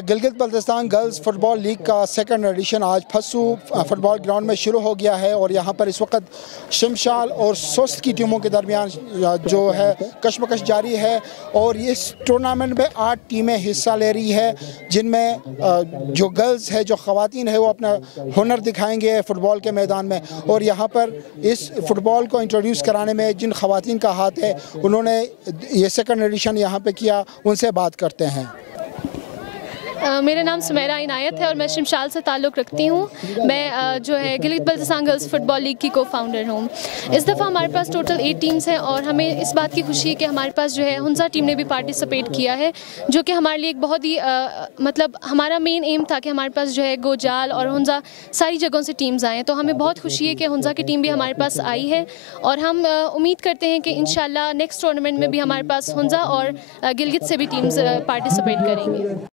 Gilgit Baltistan girls football league का second edition आज फस्सू football ground में शुरू हो गया है और यहाँ पर इस वक्त शमशाल और सुस्त की टीमों के दरमियान जो है कशमकश जारी है और इस टूर्नामेंट में 8 टीमें हिस्सा ले रही है, जिनमें जो गर्ल्स है, जो ख़वातीन है, वो अपना हुनर दिखाएंगे फ़ुटबॉल के मैदान में। और यहाँ पर इस फ़ुटबॉल को इंट्रोड्यूस कराने में जिन ख़वातीन का हाथ है, उन्होंने ये सेकंड एडिशन यहाँ पे किया, उनसे बात करते हैं। मेरा नाम सुमेरा इनायत है और मैं शमशाल से ताल्लुक़ रखती हूँ। मैं जो है Gilgit Baltistan girls football league की को-फाउंडर हूँ। इस दफ़ा हमारे पास टोटल 8 टीम्स हैं और हमें इस बात की खुशी है कि हमारे पास जो है हुंजा टीम ने भी पार्टिसिपेट किया है, जो कि हमारे लिए एक बहुत ही मतलब हमारा मेन एम था कि हमारे पास जो है गोजाल और हुंजा सारी जगहों से टीम्स आएँ। तो हमें बहुत खुशी है कि हुंजा की टीम भी हमारे पास आई है और हम उम्मीद करते हैं कि इंशाल्लाह नेक्स्ट टूर्नामेंट में भी हमारे पास हुंजा और गिलगित से भी टीम्स पार्टिसिपेट करेंगे।